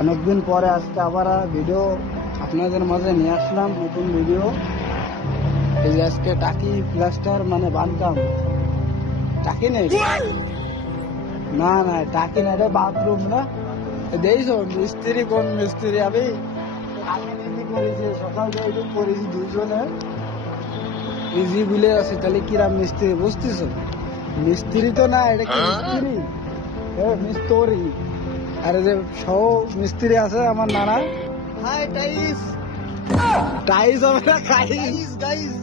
অনেকদিন পরে আজকে আবার ভিডিও আপনাদের মাঝে নিয়ে আসলাম নতুন ভিডিও এই আজকে টাকি প্লাস্টার মানে বানকাম। টাকি নেই? না না, টাকি না রে বাথরুম না। দেখছ মিস্ত্রি কোন মিস্ত্রি আমি? ইজি বিলে মিস্ত্রি, বুঝতেছো? মিস্ত্রি তো না, এটা কি মিস্ত্রি? মিস্তরি। আর যে সহ মিস্ত্রি আছে আমার নানা। হাই টাইস টাইস হবে না গাইস গাইস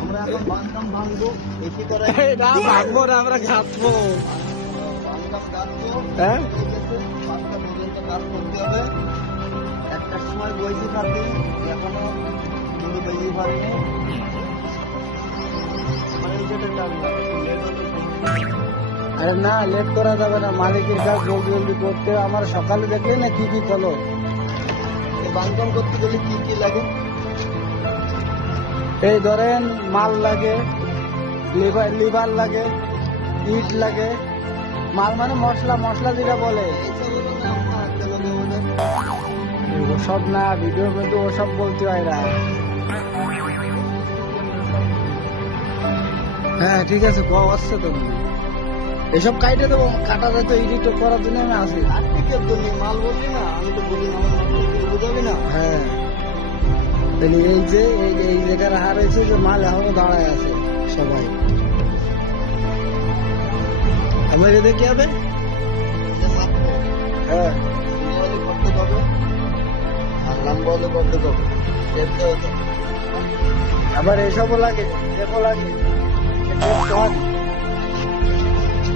আমরা এখন ভাঙবো এসি করে না ভাঙবো না আমরা গাঁথবো হ্যাঁ? পর্যন্ত কাজ করতে হবে। একটার সময় বইছি থাকি এখনও পারিনি। মানে যেটা না একটু লেট হলে আরে না লেট করা যাবে না। মালিকের কাজ জলদি জলদি করতে আমার সকালে দেখলে না কি কি চলো বান্ধকাম করতে গেলে কি কি লাগে? এই ধরেন মাল লাগে লিভার লিভার লাগে ইট লাগে। মাল মানে মশলা মশলা যেটা বলে। ওসব না ভিডিও কিন্তু ওসব বলতে হয় না। হ্যাঁ ঠিক আছে আসছে তো। এসব কাইটে দেবো কাটা যেত এডিট করার জন্য আমি আসি আর্টিকের জন্য মাল বললি না? আমি তো বলি বুঝাবি না? হ্যাঁ। তাহলে এই যে এই যে এই জায়গায় রাখা রয়েছে যে মাল এখনও দাঁড়ায় আছে সবাই। আমার এদের কি হবে? হ্যাঁ। করতে হবে। আর লম্বা হলে করতে হবে দেখতে হতো আবার এসবও লাগে টেপও লাগে।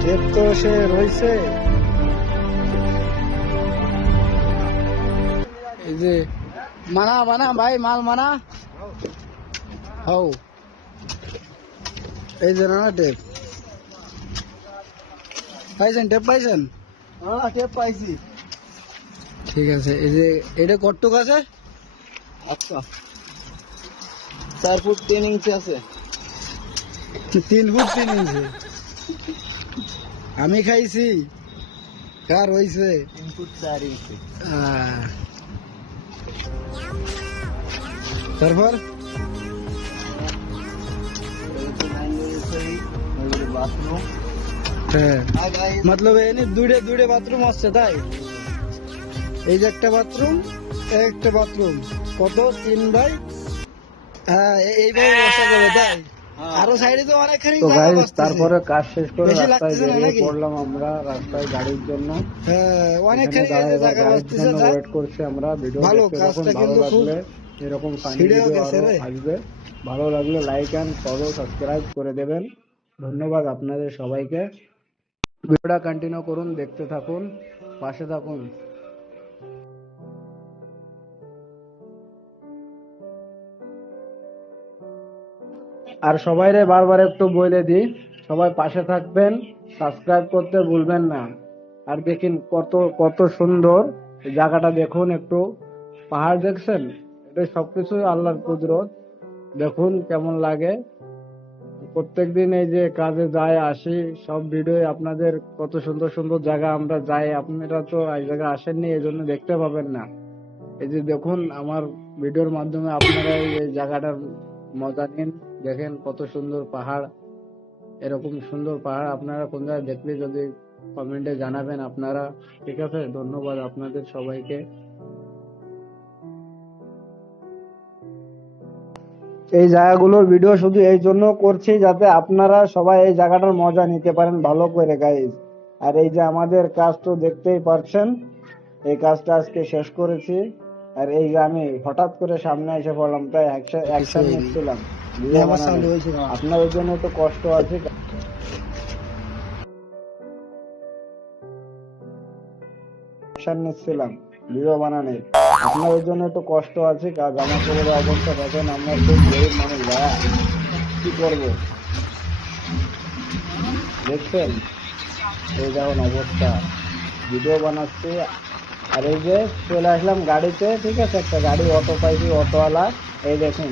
টেপ তো তো সে রয়েছে। এই যে মানা মানা ভাই মাল মানা। হও। এই যে না টেপ। পাইছেন টেপ পাইছেন? হ্যাঁ টেপ পাইছি। ঠিক আছে এই যে এটা কটটুক আছে? আচ্ছা। চার ফুট তিন ইঞ্চি আছে। তিন ফুট তিন ইঞ্চি। আমি খাইছি। কার হইছে? তিন চার ইঞ্চি তারপর? হ্যাঁ। মতলব এনে দুইটা দুইটা বাথরুম আসছে তাই? এই যে একটা বাথরুম একটা বাথরুম কত? তিন বাই হ্যাঁ এইভাবে বসা যাবে তাই? আরও সাইডে তো অনেকখানি তো গাইস তারপরে কাজ শেষ করে রাস্তায় বেরিয়ে পড়লাম আমরা রাস্তায় গাড়ির জন্য। হ্যাঁ অনেকখানি জায়গা বাঁচতেছে জন্য ওয়েট করছি আমরা। ভিডিও ভালো, কাজটা কিন্তু খুব এরকম ভিডিও। আসবে। ভালো লাগলে লাইক এন্ড ফলো সাবস্ক্রাইব করে দেবেন। ধন্যবাদ আপনাদের সবাইকে। ভিডিওটা কন্টিনিউ করুন দেখতে থাকুন পাশে থাকুন। আর সবাইরে বারবার একটু বলে দিই, সবাই পাশে থাকবেন, সাবস্ক্রাইব করতে ভুলবেন না। আর দেখেন কত কত সুন্দর জায়গাটা দেখুন একটু। পাহাড় দেখছেন? এটা সবকিছু আল্লাহর কুদরত। দেখুন কেমন লাগে। প্রত্যেকদিন এই যে কাজে যাই, আসি, সব ভিডিও আপনাদের কত সুন্দর সুন্দর জায়গা আমরা যাই। আপনারা তো এই জায়গা আসেননি এই জন্য দেখতে পাবেন না। এই যে দেখুন, আমার ভিডিওর মাধ্যমে আপনারা এই এই জায়গাটার মজা নিন। দেখেন কত সুন্দর পাহাড়। এরকম সুন্দর পাহাড় আপনারা কোন জায়গায় দেখলে যদি কমেন্টে জানাবেন আপনারা। ঠিক আছে, ধন্যবাদ আপনাদের সবাইকে। এই জায়গাগুলোর ভিডিও শুধু এই জন্য করছি যাতে আপনারা সবাই এই জায়গাটার মজা নিতে পারেন ভালো করে গাইজ আর এই যে আমাদের কাজ তো দেখতেই পারছেন, এই কাজটা আজকে শেষ করেছি। আর এই আমি হঠাৎ করে সামনে এসে পড়লাম তাই অ্যাকশন নিচ্ছিলাম। না। আপনাদের জন্য তো কষ্ট আছে। অ্যাকশন নিচ্ছিলাম ভিডিও বানানোর। আপনাদের জন্য কষ্ট আছে কাজ আমার পরিবারের অবস্থা দেখেন আমরা খুব গরিব মানুষ ভাইয়া কি করব? দেখছেন? এই যেমন অবস্থা। ভিডিও বানাচ্ছি আর এই যে চলে আসলাম গাড়িতে, ঠিক আছে? একটা গাড়ি অটো পাইছি, অটোওয়ালা। এই দেখুন।